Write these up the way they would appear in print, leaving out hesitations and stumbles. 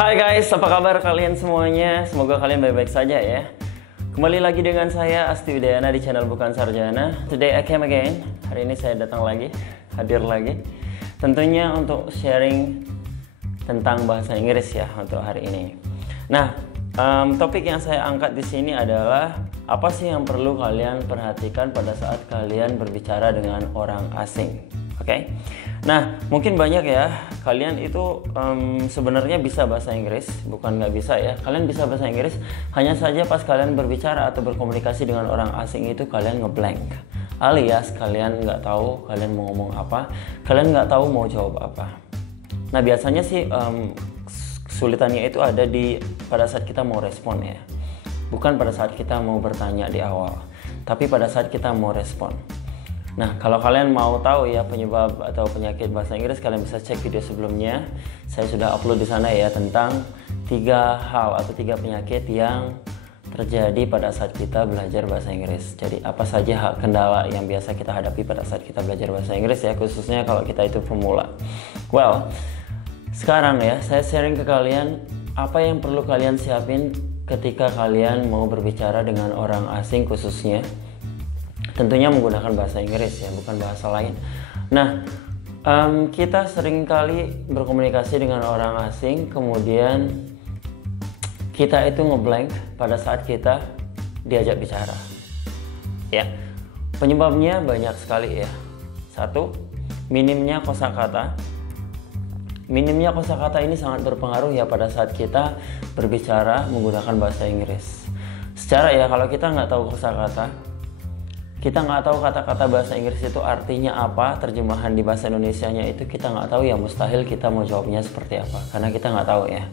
Hai guys, apa kabar kalian semuanya? Semoga kalian baik-baik saja ya. Kembali lagi dengan saya Asti Widayana di channel Bukan Sarjana. Today I came again. Hari ini saya datang lagi, hadir lagi. Tentunya untuk sharing tentang bahasa Inggris ya untuk hari ini. Nah, topik yang saya angkat di sini adalah apa sih yang perlu kalian perhatikan pada saat kalian berbicara dengan orang asing. Oke? Nah, mungkin banyak ya kalian itu sebenarnya bisa bahasa Inggris, bukan nggak bisa ya. Kalian bisa bahasa Inggris, hanya saja pas kalian berbicara atau berkomunikasi dengan orang asing itu kalian ngeblank, alias kalian nggak tahu kalian mau ngomong apa, kalian nggak tahu mau jawab apa. Nah, biasanya sih kesulitannya itu ada pada saat kita mau respon ya, bukan pada saat kita mau bertanya di awal, tapi pada saat kita mau respon. Nah, kalau kalian mau tahu ya penyebab atau penyakit bahasa Inggris, kalian bisa cek video sebelumnya. Saya sudah upload di sana ya tentang 3 hal atau 3 penyakit yang terjadi pada saat kita belajar bahasa Inggris. Jadi apa saja kendala yang biasa kita hadapi pada saat kita belajar bahasa Inggris ya, khususnya kalau kita itu pemula. Well, sekarang ya saya sharing ke kalian apa yang perlu kalian siapin ketika kalian mau berbicara dengan orang asing, khususnya tentunya menggunakan bahasa Inggris ya, bukan bahasa lain. Nah, kita sering kali berkomunikasi dengan orang asing, kemudian kita itu ngeblank pada saat kita diajak bicara. Ya, penyebabnya banyak sekali ya. 1, minimnya kosakata. Minimnya kosakata ini sangat berpengaruh ya pada saat kita berbicara menggunakan bahasa Inggris. Secara ya, kalau kita nggak tahu kosakata, kita nggak tahu kata-kata bahasa Inggris itu artinya apa, terjemahan di bahasa Indonesianya itu kita nggak tahu ya, mustahil kita mau jawabnya seperti apa, karena kita nggak tahu ya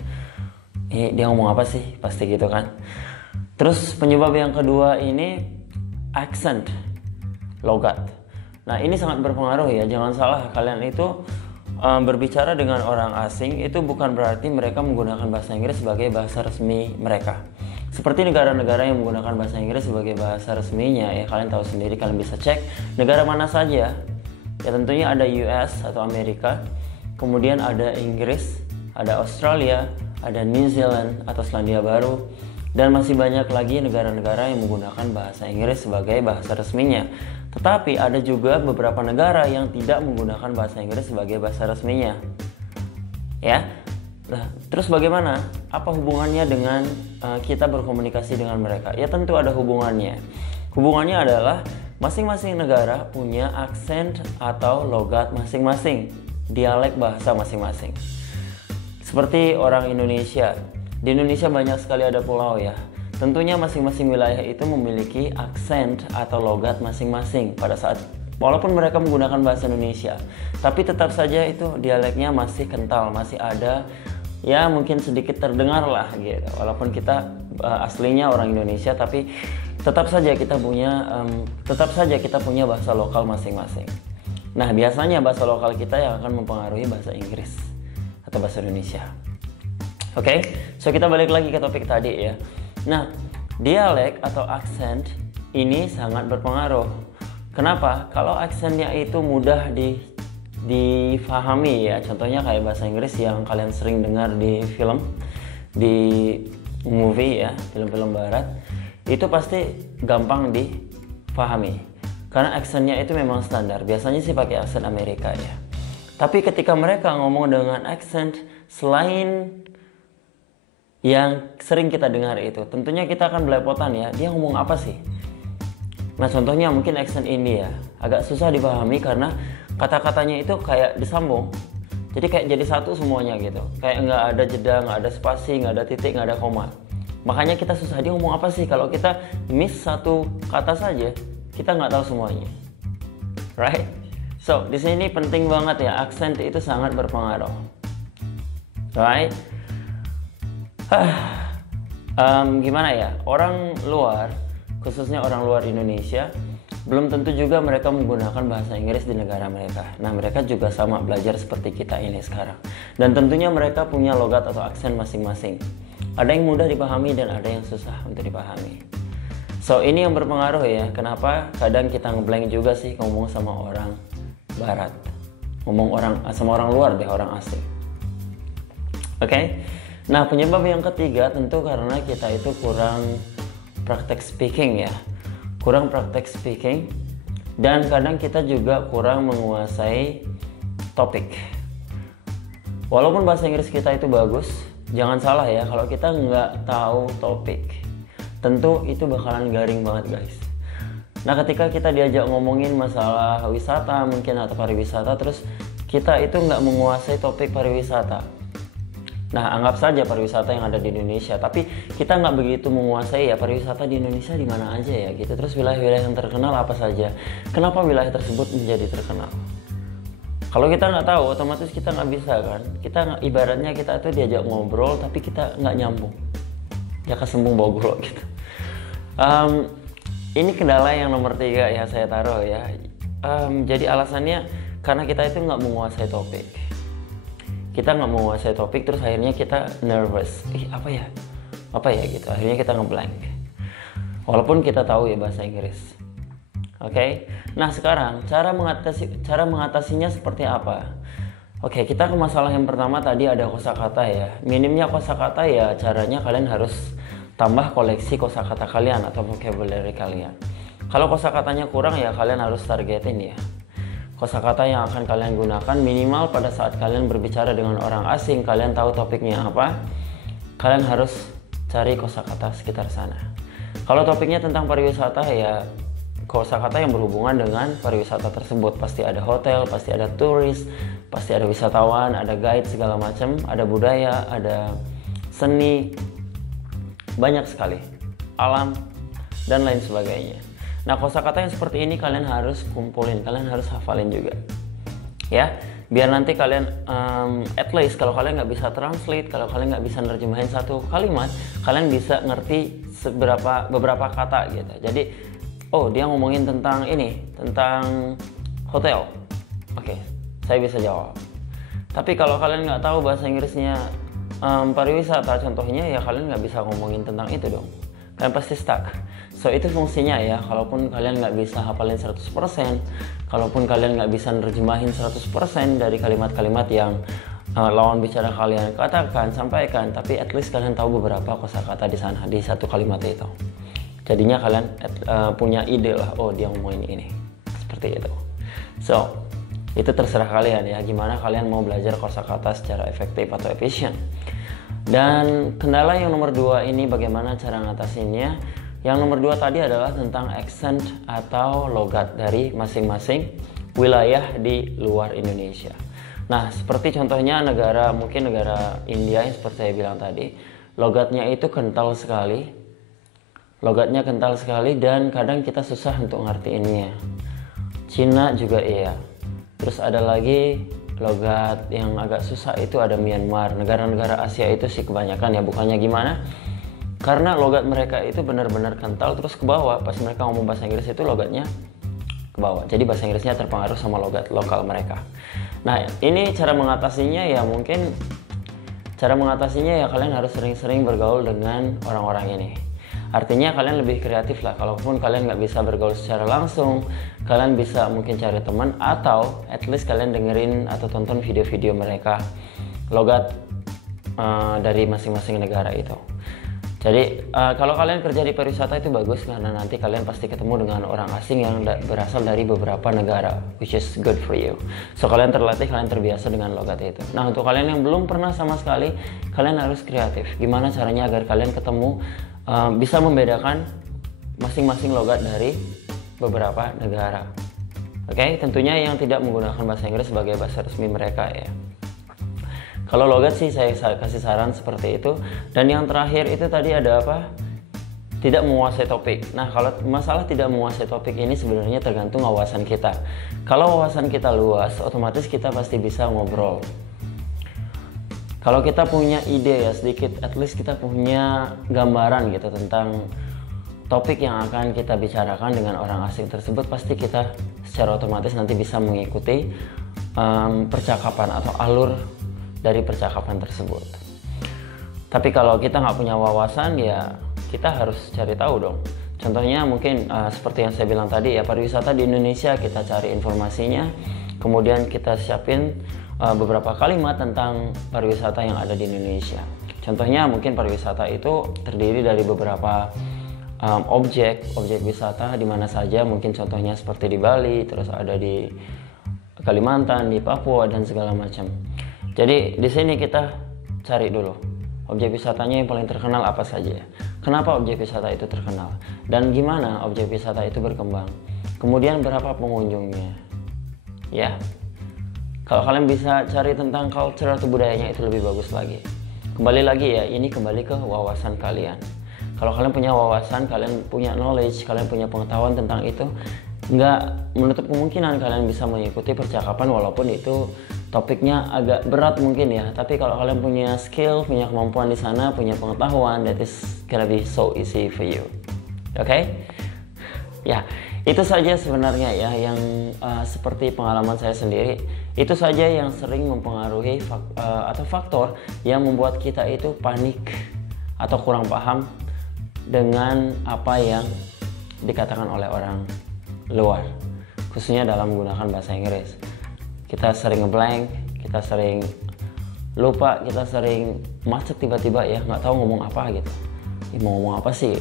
dia ngomong apa sih, pasti gitu kan. Terus penyebab yang kedua ini accent, logat. Nah, ini sangat berpengaruh ya, jangan salah, kalian itu berbicara dengan orang asing itu bukan berarti mereka menggunakan bahasa Inggris sebagai bahasa resmi mereka. Seperti negara-negara yang menggunakan bahasa Inggris sebagai bahasa resminya ya, kalian tahu sendiri, kalian bisa cek negara mana saja. Ya tentunya ada US atau Amerika, kemudian ada Inggris, ada Australia, ada New Zealand atau Selandia Baru, dan masih banyak lagi negara-negara yang menggunakan bahasa Inggris sebagai bahasa resminya. Tetapi ada juga beberapa negara yang tidak menggunakan bahasa Inggris sebagai bahasa resminya. Ya. Nah, terus bagaimana? Apa hubungannya dengan kita berkomunikasi dengan mereka? Ya tentu ada hubungannya. Hubungannya adalah masing-masing negara punya aksen atau logat masing-masing, dialek bahasa masing-masing. Seperti orang Indonesia. Di Indonesia banyak sekali ada pulau ya. Tentunya masing-masing wilayah itu memiliki aksen atau logat masing-masing pada saat walaupun mereka menggunakan bahasa Indonesia, tapi tetap saja itu dialeknya masih kental, masih ada ya, mungkin sedikit terdengar lah gitu. Walaupun kita aslinya orang Indonesia, tapi tetap saja kita punya bahasa lokal masing-masing. Nah, biasanya bahasa lokal kita yang akan mempengaruhi bahasa Inggris atau bahasa Indonesia. Oke, so kita balik lagi ke topik tadi ya. Nah, dialek atau aksen ini sangat berpengaruh. Kenapa? Kalau aksennya itu mudah difahami ya, contohnya kayak bahasa Inggris yang kalian sering dengar di film, di movie ya, film-film barat, itu pasti gampang difahami karena aksennya itu memang standar. Biasanya sih pakai aksen Amerika ya, tapi ketika mereka ngomong dengan aksen selain yang sering kita dengar itu, tentunya kita akan belepotan ya, dia ngomong apa sih. Nah, contohnya mungkin aksen India agak susah dipahami karena kata-katanya itu kayak disambung, jadi kayak jadi satu semuanya gitu, kayak nggak ada jeda, nggak ada spasi, nggak ada titik, nggak ada koma. Makanya kita susah, dia ngomong apa sih. Kalau kita miss satu kata saja, kita nggak tahu semuanya, right? So di sini penting banget ya, aksen itu sangat berpengaruh, right? Gimana ya, orang luar, khususnya orang luar Indonesia, belum tentu juga mereka menggunakan bahasa Inggris di negara mereka. Nah, mereka juga sama belajar seperti kita ini sekarang. Dan tentunya mereka punya logat atau aksen masing-masing. Ada yang mudah dipahami dan ada yang susah untuk dipahami. So, ini yang berpengaruh ya. Kenapa kadang kita ngeblank juga sih ngomong sama orang barat. Ngomong sama orang luar deh, orang asing. Oke? Nah, penyebab yang ketiga tentu karena kita itu kurang praktek speaking ya. Kurang praktek speaking, dan kadang kita juga kurang menguasai topik. Walaupun bahasa Inggris kita itu bagus, jangan salah ya, kalau kita nggak tahu topik, tentu itu bakalan garing banget guys. Nah, ketika kita diajak ngomongin masalah wisata mungkin atau pariwisata, terus kita itu nggak menguasai topik pariwisata. Nah, anggap saja pariwisata yang ada di Indonesia, tapi kita nggak begitu menguasai ya pariwisata di Indonesia di mana aja ya gitu. Terus wilayah-wilayah yang terkenal apa saja? Kenapa wilayah tersebut menjadi terkenal? Kalau kita nggak tahu, otomatis kita nggak bisa kan? Ibaratnya kita tuh diajak ngobrol, tapi kita nggak nyambung. Ya kesembung bogol gitu. Ini kendala yang nomor 3 ya saya taruh ya. Jadi alasannya karena kita itu nggak menguasai topik. Kita nggak menguasai topik, terus akhirnya kita nervous. Apa ya gitu. Akhirnya kita ngeblank. Walaupun kita tahu ya bahasa Inggris. Oke. Nah, sekarang cara mengatasinya seperti apa? Oke, kita ke masalah yang pertama tadi ada kosakata ya. Minimnya kosakata ya caranya kalian harus tambah koleksi kosakata kalian atau vocabulary kalian. Kalau kosakatanya kurang ya kalian harus targetin ya. Kosakata yang akan kalian gunakan minimal pada saat kalian berbicara dengan orang asing, kalian tahu topiknya apa, kalian harus cari kosakata sekitar sana. Kalau topiknya tentang pariwisata ya kosakata yang berhubungan dengan pariwisata tersebut. Pasti ada hotel, pasti ada turis, pasti ada wisatawan, ada guide segala macam, ada budaya, ada seni, banyak sekali, alam dan lain sebagainya. Nah, kosakata yang seperti ini kalian harus kumpulin, kalian harus hafalin juga, ya. Biar nanti kalian, at least kalau kalian nggak bisa translate, kalau kalian nggak bisa nerjemahin satu kalimat, kalian bisa ngerti beberapa kata gitu. Jadi, oh dia ngomongin tentang ini, tentang hotel, oke, saya bisa jawab. Tapi kalau kalian nggak tahu bahasa Inggrisnya pariwisata contohnya, ya kalian nggak bisa ngomongin tentang itu dong. Kalian pasti stuck. So itu fungsinya ya, kalaupun kalian nggak bisa hafalin 100%, kalaupun kalian nggak bisa nerjemahin 100% dari kalimat-kalimat yang lawan bicara kalian katakan, sampaikan, tapi at least kalian tahu beberapa kosakata di sana, di satu kalimat itu. Jadinya kalian punya ide lah, oh dia ngomongin ini, seperti itu. So itu terserah kalian ya, gimana kalian mau belajar kosakata secara efektif atau efisien. Dan kendala yang nomor 2 ini bagaimana cara ngatasinnya? Yang nomor 2 tadi adalah tentang accent atau logat dari masing-masing wilayah di luar Indonesia. Nah, seperti contohnya mungkin negara India yang seperti saya bilang tadi, logatnya itu kental sekali. Logatnya kental sekali dan kadang kita susah untuk ngertiinnya. Cina juga iya. Terus ada lagi logat yang agak susah itu ada Myanmar. Negara-negara Asia itu sih kebanyakan ya, bukannya gimana. Karena logat mereka itu benar-benar kental terus ke bawah. Pas mereka ngomong bahasa Inggris itu logatnya ke bawah. Jadi bahasa Inggrisnya terpengaruh sama logat lokal mereka. Nah, ini cara mengatasinya ya mungkin ya kalian harus sering-sering bergaul dengan orang-orang ini. Artinya kalian lebih kreatif lah. Kalaupun kalian nggak bisa bergaul secara langsung, kalian bisa mungkin cari teman atau at least kalian dengerin atau tonton video-video mereka logat dari masing-masing negara itu. Jadi kalau kalian kerja di pariwisata itu bagus karena nanti kalian pasti ketemu dengan orang asing yang berasal dari beberapa negara, which is good for you. So kalian terlatih, kalian terbiasa dengan logat itu. Nah, untuk kalian yang belum pernah sama sekali, kalian harus kreatif. Gimana caranya agar kalian ketemu bisa membedakan masing-masing logat dari beberapa negara. Oke, tentunya yang tidak menggunakan bahasa Inggris sebagai bahasa resmi mereka ya. Kalau logat sih saya kasih saran seperti itu. Dan yang terakhir itu tadi ada apa? Tidak menguasai topik. Nah, kalau masalah tidak menguasai topik ini sebenarnya tergantung wawasan kita. Kalau wawasan kita luas, otomatis kita pasti bisa ngobrol. Kalau kita punya ide ya sedikit, at least kita punya gambaran gitu tentang topik yang akan kita bicarakan dengan orang asing tersebut, pasti kita secara otomatis nanti bisa mengikuti percakapan atau alur dari percakapan tersebut. Tapi kalau kita nggak punya wawasan ya kita harus cari tahu dong. Contohnya mungkin seperti yang saya bilang tadi ya, pariwisata di Indonesia, kita cari informasinya, kemudian kita siapin beberapa kalimat tentang pariwisata yang ada di Indonesia. Contohnya mungkin pariwisata itu terdiri dari beberapa objek wisata di mana saja, mungkin contohnya seperti di Bali, terus ada di Kalimantan, di Papua dan segala macam. Jadi di sini kita cari dulu objek wisatanya yang paling terkenal apa saja. Kenapa objek wisata itu terkenal dan gimana objek wisata itu berkembang. Kemudian berapa pengunjungnya. Ya. Kalau kalian bisa cari tentang culture atau budayanya itu lebih bagus lagi. Kembali lagi ya, ini kembali ke wawasan kalian. Kalau kalian punya wawasan, kalian punya knowledge, kalian punya pengetahuan tentang itu, nggak menutup kemungkinan kalian bisa mengikuti percakapan walaupun itu topiknya agak berat mungkin ya. Tapi kalau kalian punya skill, punya kemampuan di sana, punya pengetahuan, that is gonna be so easy for you. Oke? Ya, itu saja sebenarnya ya yang seperti pengalaman saya sendiri. Itu saja yang sering mempengaruhi atau faktor yang membuat kita itu panik atau kurang paham dengan apa yang dikatakan oleh orang luar, khususnya dalam menggunakan bahasa Inggris. Kita sering ngeblank, kita sering lupa, kita sering macet tiba-tiba ya, nggak tahu ngomong apa gitu. Mau ngomong apa sih?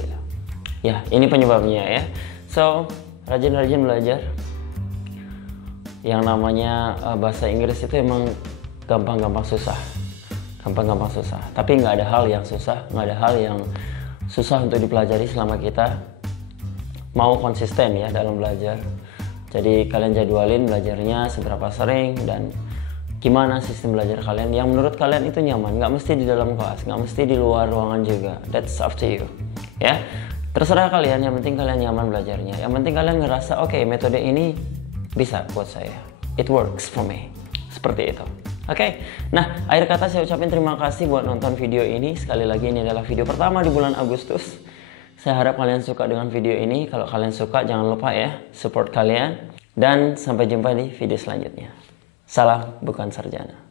Ya, ini penyebabnya ya. So, rajin-rajin belajar. Yang namanya bahasa Inggris itu emang gampang-gampang susah. Gampang-gampang susah. Tapi nggak ada hal yang susah, nggak ada hal yang susah untuk dipelajari selama kita mau konsisten ya dalam belajar. Jadi kalian jadwalin belajarnya seberapa sering dan gimana sistem belajar kalian yang menurut kalian itu nyaman. Nggak mesti di dalam kelas, nggak mesti di luar ruangan juga. That's up to you. Ya, terserah kalian. Yang penting kalian nyaman belajarnya. Yang penting kalian ngerasa oke, metode ini bisa buat saya. It works for me. Seperti itu. Oke, nah akhir kata saya ucapin terima kasih buat nonton video ini. Sekali lagi ini adalah video pertama di bulan Agustus. Saya harap kalian suka dengan video ini. Kalau kalian suka jangan lupa ya support kalian. Dan sampai jumpa di video selanjutnya. Salam bukan sarjana.